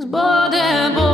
Збоде бо.